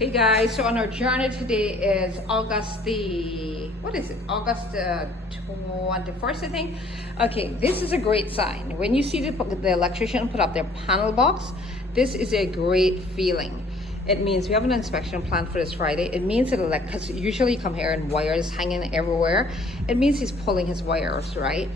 Hey guys, so on our journey today is August the, what is it? August 21st, I think. Okay, this is a great sign. When you see the electrician put up their panel box, this is a great feeling. It means we have an inspection planned for this Friday. It means that, because usually you come here and wires hanging everywhere. It means he's pulling his wires, right?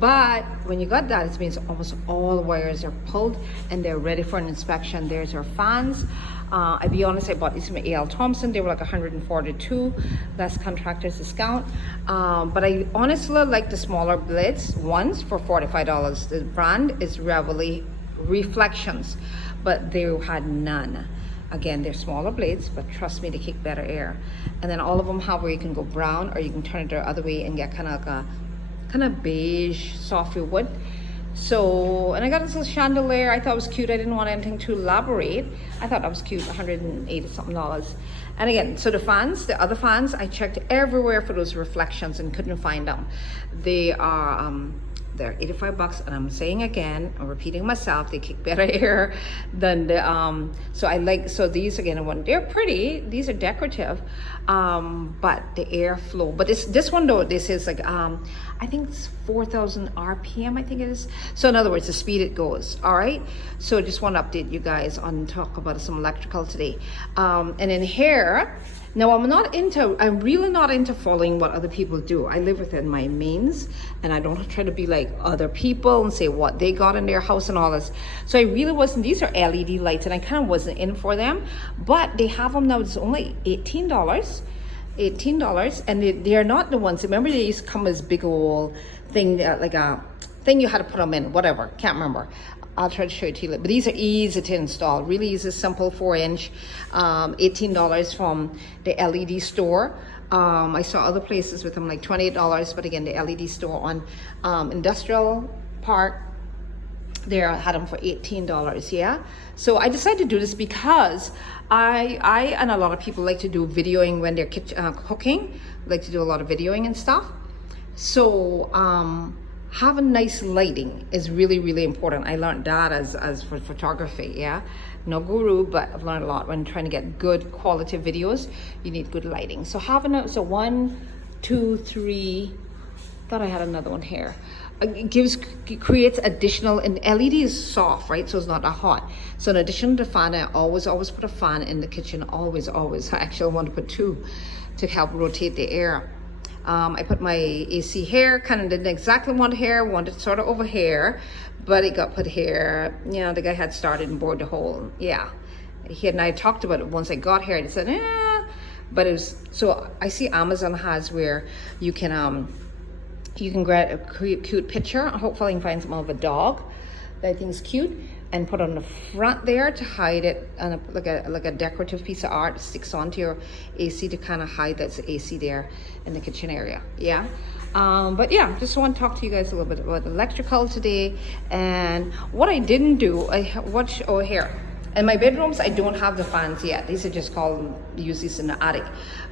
But when you got that, it means almost all the wires are pulled and they're ready for an inspection. There's our fans. I'll be honest, I bought these from A.L. Thompson. They were like 142, less contractor's discount. But I honestly like the smaller blades ones for $45. The brand is Reflections, but they had none. Again, they're smaller blades, but trust me, they kick better air. And then all of them have where you can go brown, or you can turn it the other way and get kind of like a beige softer wood. So, and I got this little chandelier. I thought it was cute. I didn't want anything too elaborate. I thought that was cute, $180 something. And again, so the fans, the other fans, I checked everywhere for those reflections and couldn't find them. They are they're $85, and I'm saying again, I'm repeating myself, they kick better air than the so these again, they're pretty, these are decorative, but the airflow, but this one though, this is like I think it's 4,000 RPM, I think it is. So in other words, the speed it goes. All right, so just want to update you guys on talk about some electrical today. And in here, now I'm really not into following what other people do. I live within my means, and I don't try to be like other people and say what they got in their house and all this. So I really wasn't, these are LED lights, and I kind of wasn't in for them, but they have them now. It's only $18, and they're not the ones, remember they used to come as big old thing, like a thing you had to put them in, whatever, can't remember. I'll try to show it to you, but these are easy to install, really easy, simple, 4-inch, $18 from the LED store. I saw other places with them like $28, but again, the LED store on Industrial Park, there I had them for $18, yeah. So I decided to do this because I and a lot of people like to do videoing when they're cooking, like to do a lot of videoing and stuff. So having nice lighting is really, really important. I learned that as for photography, yeah. No guru, but I've learned a lot when trying to get good quality videos. You need good lighting. So having so 1, 2, 3. Thought I had another one here. It creates additional, and LED is soft, right? So it's not that hot. So in addition to the fan, I always put a fan in the kitchen. Always. I actually want to put 2 to help rotate the air. I put my AC here, kind of didn't exactly want hair, wanted sort of over here, but it got put here. You know, the guy had started and bored the hole. Yeah, he and I talked about it once I got here. He said, but it was, so I see Amazon has where you can grab a cute picture. Hopefully I can find some of a dog that I think is cute, and put on the front there to hide it, and like a decorative piece of art sticks onto your AC to kind of hide that's the AC there in the kitchen area. Yeah, but yeah, just want to talk to you guys a little bit about electrical today. And what I didn't do, here in my bedrooms, I don't have the fans yet. These are just use these in the attic,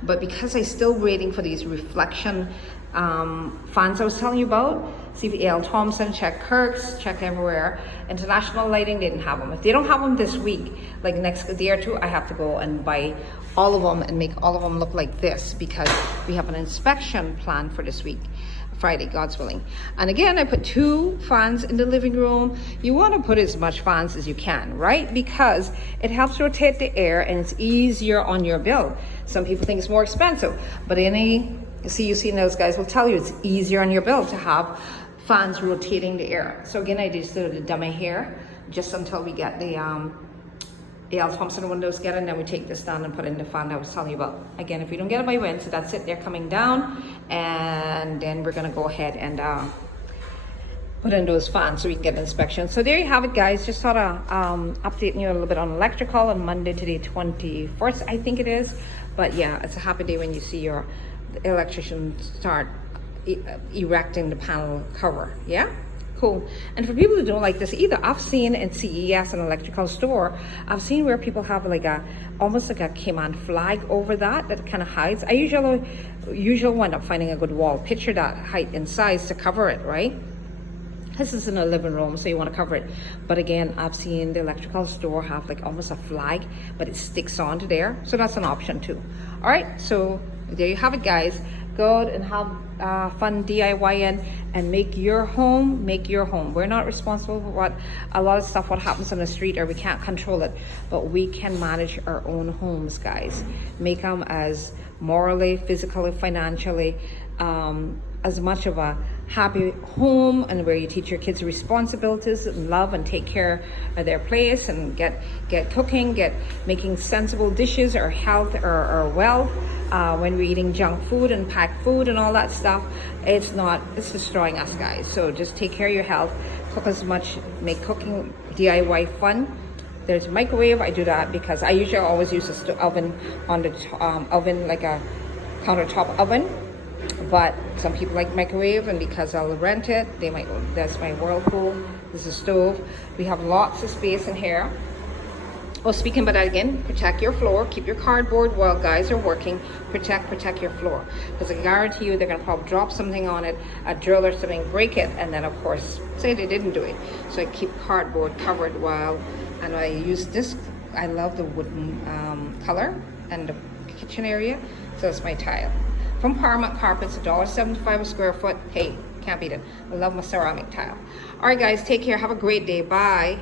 but because I'm still waiting for these reflection fans I was telling you about, see A.L. Thompson, check Kirk's, check everywhere. International Lighting, they didn't have them. If they don't have them this week, like next day or two, I have to go and buy all of them and make all of them look like this, because we have an inspection planned for this week, Friday, God's willing. And again, I put 2 fans in the living room. You want to put as much fans as you can, right? Because it helps rotate the air and it's easier on your bill. Some people think it's more expensive, but you see those guys will tell you it's easier on your bill to have fans rotating the air. So again, I just did the dummy here just until we get the A.L. Thompson windows get in, then we take this down and put in the fan I was telling you about. Again, if we don't get it by Wednesday, that's it, they're coming down, and then we're gonna go ahead and put in those fans so we can get an inspection. So there you have it, guys. Just sort of updating you a little bit on electrical on Monday, today 21st, I think it is. But yeah, it's a happy day when you see your electrician start erecting the panel cover. Yeah, cool. And for people who don't like this either, I've seen in CES, an electrical store, I've seen where people have like almost like a Cayman flag over that kind of hides. I usually wind up finding a good wall picture that height and size to cover it, right? This is in a living room, so you want to cover it. But again, I've seen the electrical store have like almost a flag, but it sticks onto there. So that's an option too. All right, so there you have it, guys. Go out and have fun DIYing and make your home, We're not responsible for what a lot of stuff what happens on the street, or we can't control it, but we can manage our own homes, guys. Make them as morally, physically, financially, as much of a happy home, and where you teach your kids responsibilities and love and take care of their place, and get cooking, get making sensible dishes, or health, or wealth. When we're eating junk food and packed food and all that stuff, it's destroying us, guys. So just take care of your health, cook as much, make cooking DIY fun. There's a microwave. I do that because I usually always use a oven on the oven, like a countertop oven. But some people like microwave, and because I'll rent it, they might. That's my whirlpool. This is a stove. We have lots of space in here. Well, speaking about that again, protect your floor. Keep your cardboard while guys are working. Protect your floor, because I guarantee you they're gonna probably drop something on it, a drill or something, break it, and then of course say they didn't do it. So I keep cardboard covered while, and I use this. I love the wooden color and the kitchen area, so it's my tile. From Paramount Carpets, $1.75 a square foot. Hey, can't beat it. I love my ceramic tile. All right, guys, take care. Have a great day. Bye.